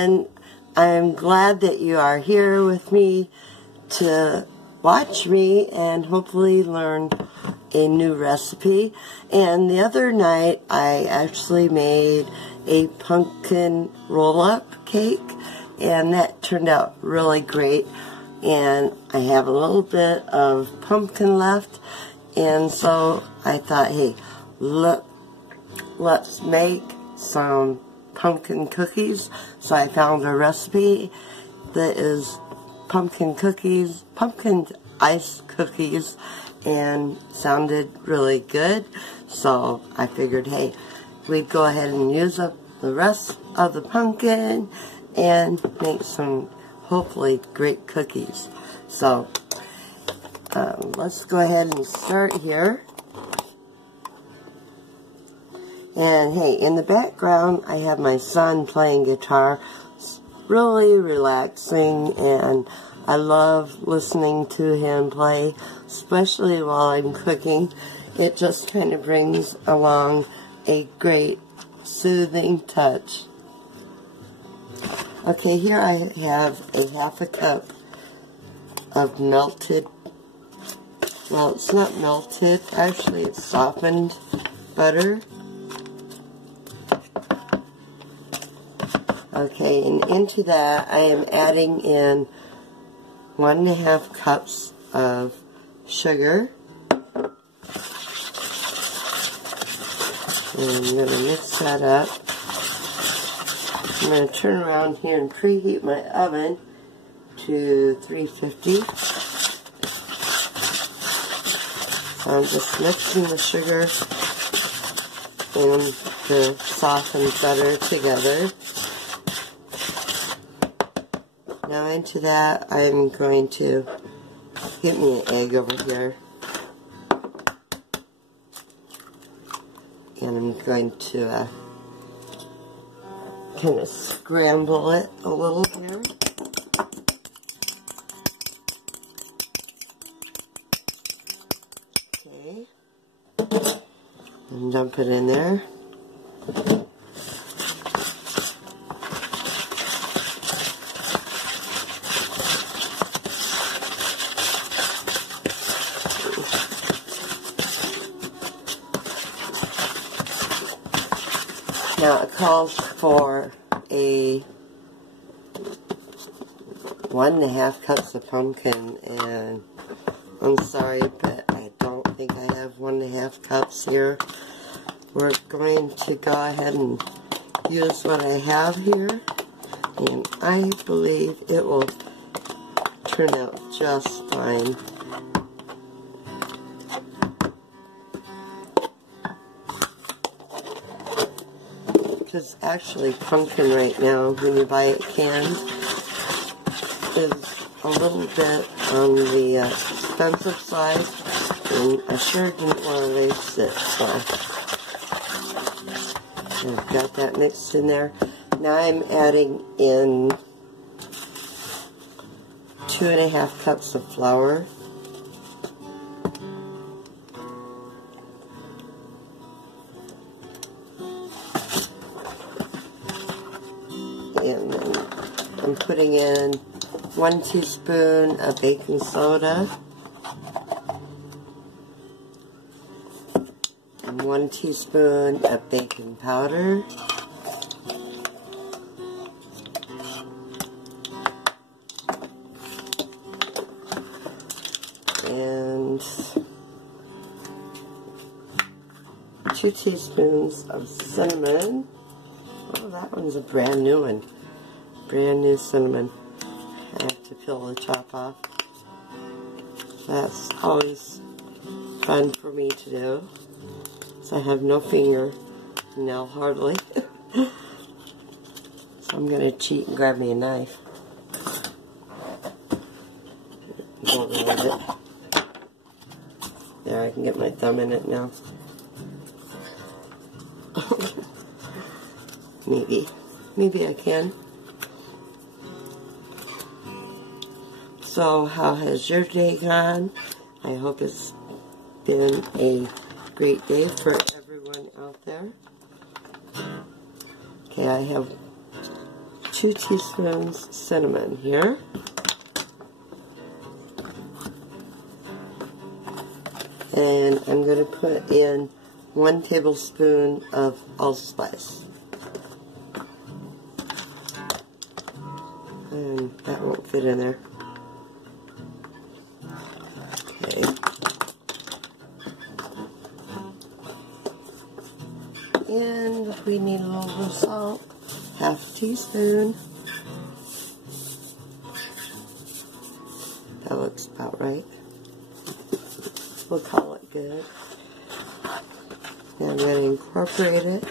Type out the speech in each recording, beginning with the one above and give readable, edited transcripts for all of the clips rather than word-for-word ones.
and I'm glad that you are here with me to watch me and hopefully learn a new recipe. And the other night I actually made a pumpkin roll-up cake, and that turned out really great. And I have a little bit of pumpkin left, and so I thought, hey, let's make some pumpkin cookies. So I found a recipe that is pumpkin cookies, pumpkin ice cookies, and sounded really good. So I figured, hey, we'd go ahead and use up the rest of the pumpkin and make some hopefully great cookies. So let's go ahead and start here. And hey, in the background I have my son playing guitar. It's really relaxing, and I love listening to him play, especially while I'm cooking. It just kind of brings along a great soothing touch. Okay, here I have a half a cup of melted, well, it's not melted, actually it's softened butter. Okay, and into that I am adding in 1.5 cups of sugar. And I'm going to mix that up. I'm going to turn around here and preheat my oven to 350. So I'm just mixing the sugar and the softened butter together. Now into that I'm going to get me an egg over here. And I'm going to kind of scramble it a little here. Okay. And dump it in there. Now it calls for a 1.5 cups of pumpkin, and I'm sorry, but I don't think I have 1.5 cups here. We're going to go ahead and use what I have here, and I believe it will turn out just fine. Because actually pumpkin right now, when you buy it canned, is a little bit on the expensive side, and I sure didn't want to waste it, so I've got that mixed in there. Now I'm adding in 2.5 cups of flour. And then I'm putting in 1 teaspoon of baking soda and 1 teaspoon of baking powder, and 2 teaspoons of cinnamon. Oh, that one's a brand new one. Brand new cinnamon. I have to peel the top off. That's always fun for me to do. So I have no fingernail hardly. So I'm going to cheat and grab me a knife. Don't need it. There, I can get my thumb in it now. Maybe I can. So how has your day gone? I hope it's been a great day for everyone out there. Okay, I have 2 teaspoons cinnamon here. And I'm going to put in 1 tablespoon of allspice. And that won't fit in there. Okay. And we need a little bit of salt. 1/2 teaspoon. That looks about right. We'll call it good. Now I'm going to incorporate it.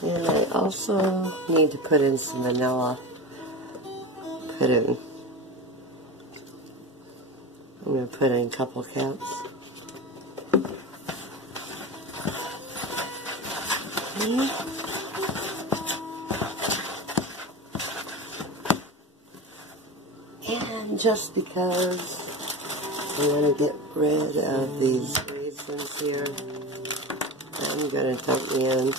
And I also need to put in some vanilla. I'm going to put in a couple cups. And just because I want to get rid of these raisins here, I'm going to dump in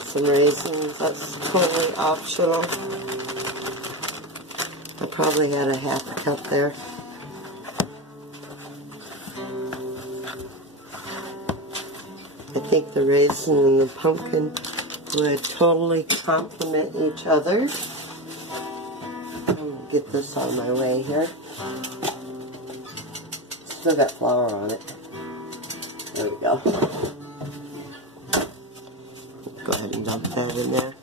some raisins. That's totally optional. I probably had a 1/2 cup there. I think the raisin and the pumpkin would totally complement each other. I'm going to get this out of my way here. Still got flour on it. There we go. Go ahead and dump that in there.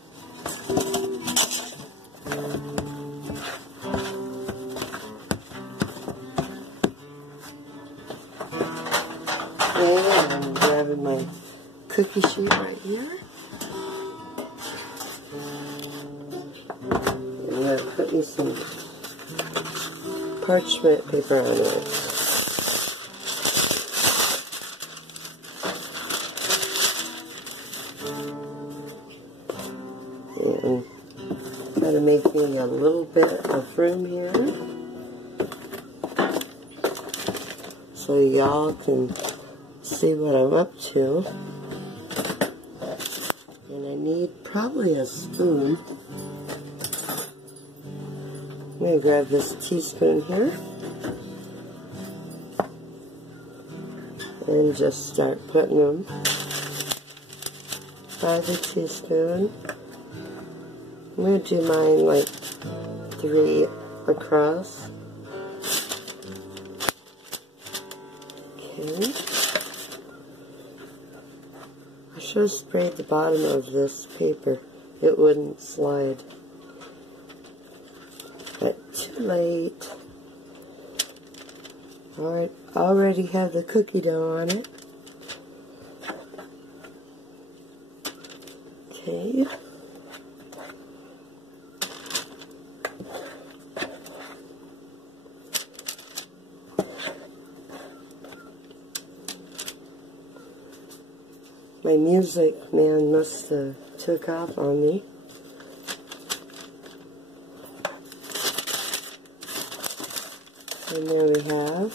And I'm grabbing my cookie sheet right here. I'm going to put me some parchment paper on it. And try to make me a little bit of room here so y'all can see what I'm up to. And I need probably a spoon. I'm going to grab this teaspoon here and just start putting them by the teaspoon. I'm going to do mine like 3 across. Okay. I should have sprayed the bottom of this paper. It wouldn't slide. But too late. Alright, I already have the cookie dough on it. Okay. My music man must have took off on me. And there we have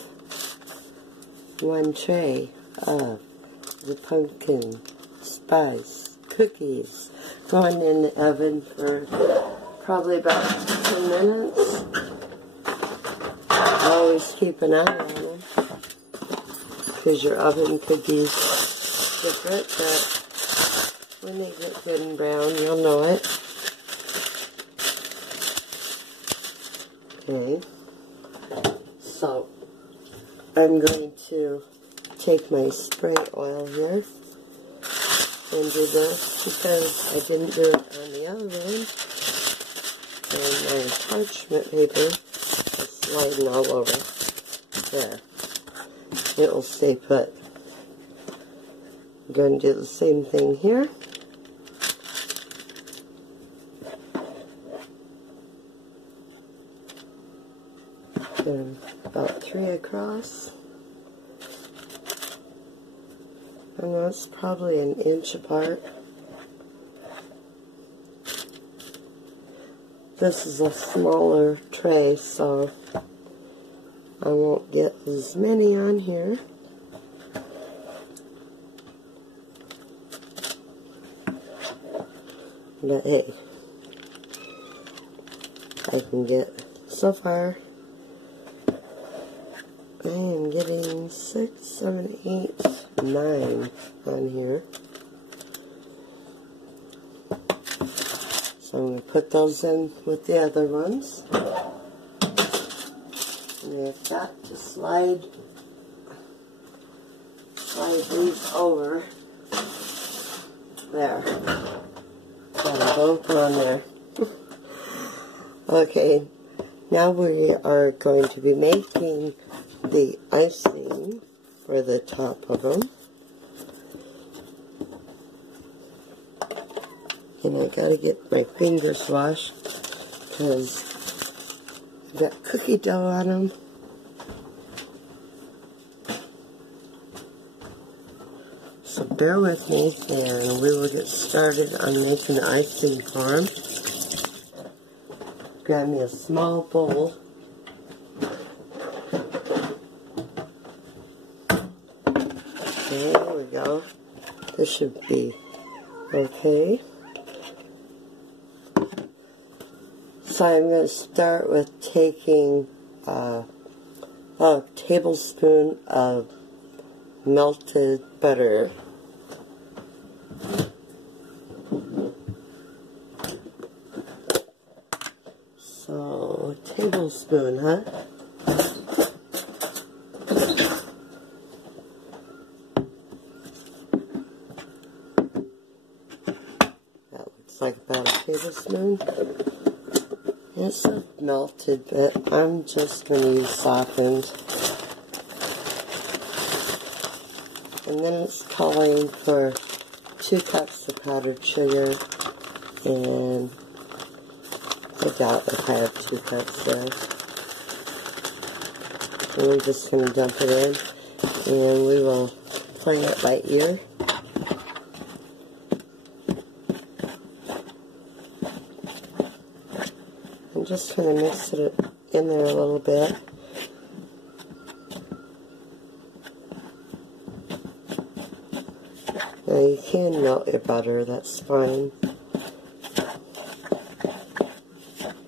1 tray of the pumpkin spice cookies going in the oven for probably about 10 minutes. Always keep an eye on them because your oven could be different, but when they get good and brown, you'll know it. Okay, so I'm going to take my spray oil here and do this because I didn't do it on the other one, and my parchment paper is sliding all over. There, it will stay put. I'm going to do the same thing here. And about 3 across. And that's probably 1 inch apart. this is a smaller tray, so I won't get as many on here. But hey, I can get, so far, I am getting 6, 7, 8, 9 on here. So I'm going to put those in with the other ones. And I've got to slide these over. There. Got them both on there. Okay, now we are going to be making the icing for the top of them. And I gotta get my fingers washed because I've got cookie dough on them. So bear with me and we will get started on making the icing for them. Grab me a small bowl. Okay, there we go. This should be okay. So I'm going to start with taking a tablespoon of melted butter. So, a tablespoon, huh? That looks like about a tablespoon. It's a melted bit. I'm just going to use softened. And then it's calling for 2 cups of powdered sugar. And I doubt if I have 2 cups there. And we're just going to dump it in. And we will play it by ear. I'm just going to mix it in there a little bit. Now you can melt your butter, that's fine.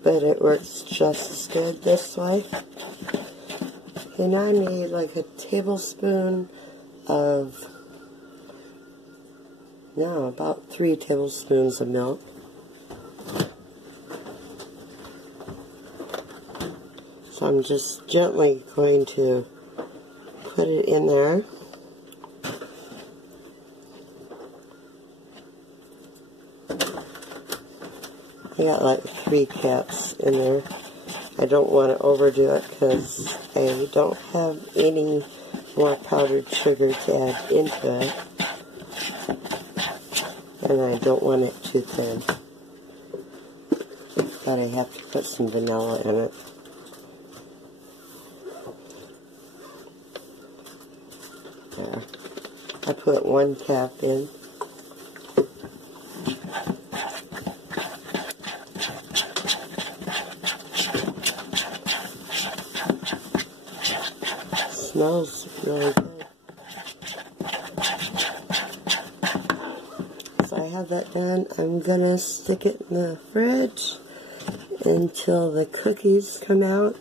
But it works just as good this way. And I made like a tablespoon of, no, about 3 tablespoons of milk. So I'm just gently going to put it in there. I got like 3 caps in there. I don't want to overdo it because I don't have any more powdered sugar to add into it. And I don't want it too thin. But I have to put some vanilla in it. There. I put 1 cap in. Smells really good. So I have that done. I'm gonna stick it in the fridge until the cookies come out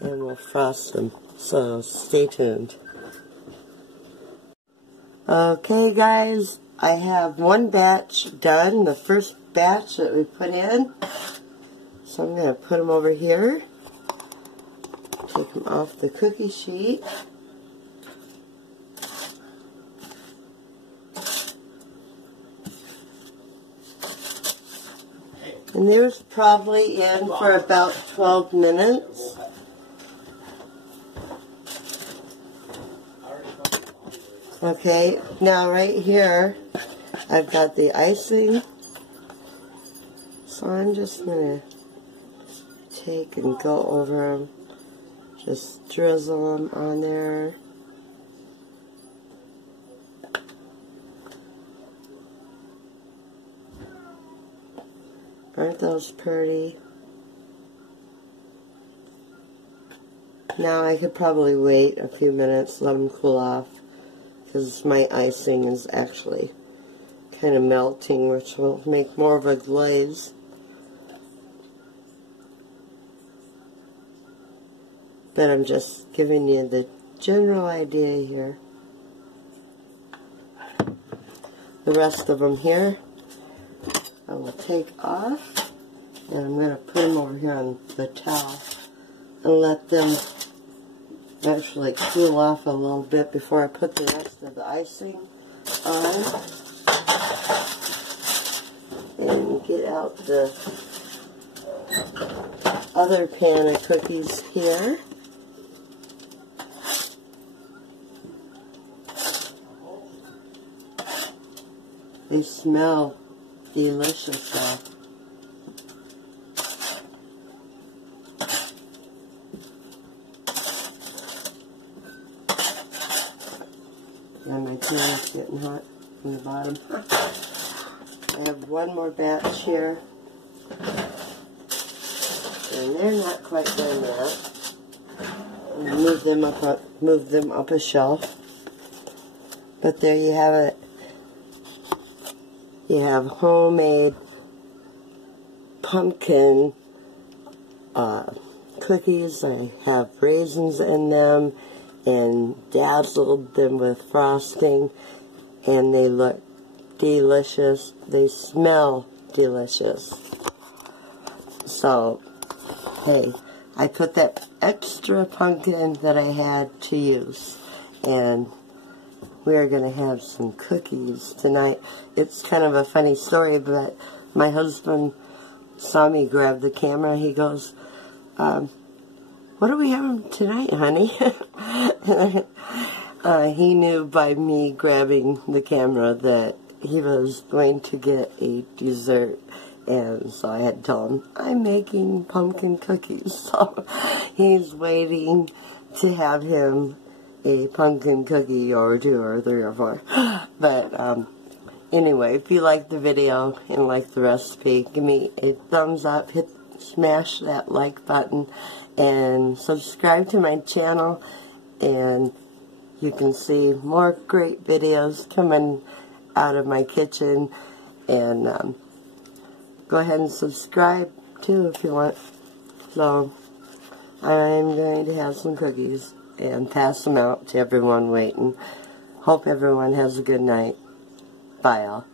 and we'll frost them. So stay tuned. Okay guys, I have 1 batch done, the first batch that we put in. So I'm going to put them over here. Take them off the cookie sheet. And they was probably in for about 12 minutes. Okay, now right here, I've got the icing. So I'm just going to take and go over them. Just drizzle them on there. Aren't those pretty? Now I could probably wait a few minutes, let them cool off, because my icing is actually kind of melting, which will make more of a glaze. But I'm just giving you the general idea here. The rest of them here I will take off, and I'm going to put them over here on the towel and let them actually cool off a little bit before I put the rest of the icing on. And get out the other pan of cookies here. They smell delicious though. And my pan is getting hot from the bottom. I have one more batch here. And they're not quite done yet. I'm going to move them up a shelf. But there you have it. You have homemade pumpkin cookies. I have raisins in them and dazzled them with frosting, and they look delicious. They smell delicious. So, hey, I put that extra pumpkin that I had to use, and we're going to have some cookies tonight. It's kind of a funny story, but my husband saw me grab the camera. He goes, what are we having tonight, honey? He knew by me grabbing the camera that he was going to get a dessert. And so I had to tell him, I'm making pumpkin cookies. So he's waiting to have him a pumpkin cookie or 2 or 3 or 4. But anyway, if you like the video and like the recipe, give me a thumbs up, smash that like button, and subscribe to my channel, and you can see more great videos coming out of my kitchen. And go ahead and subscribe too if you want. So I'm going to have some cookies and pass them out to everyone waiting. Hope everyone has a good night. Bye all.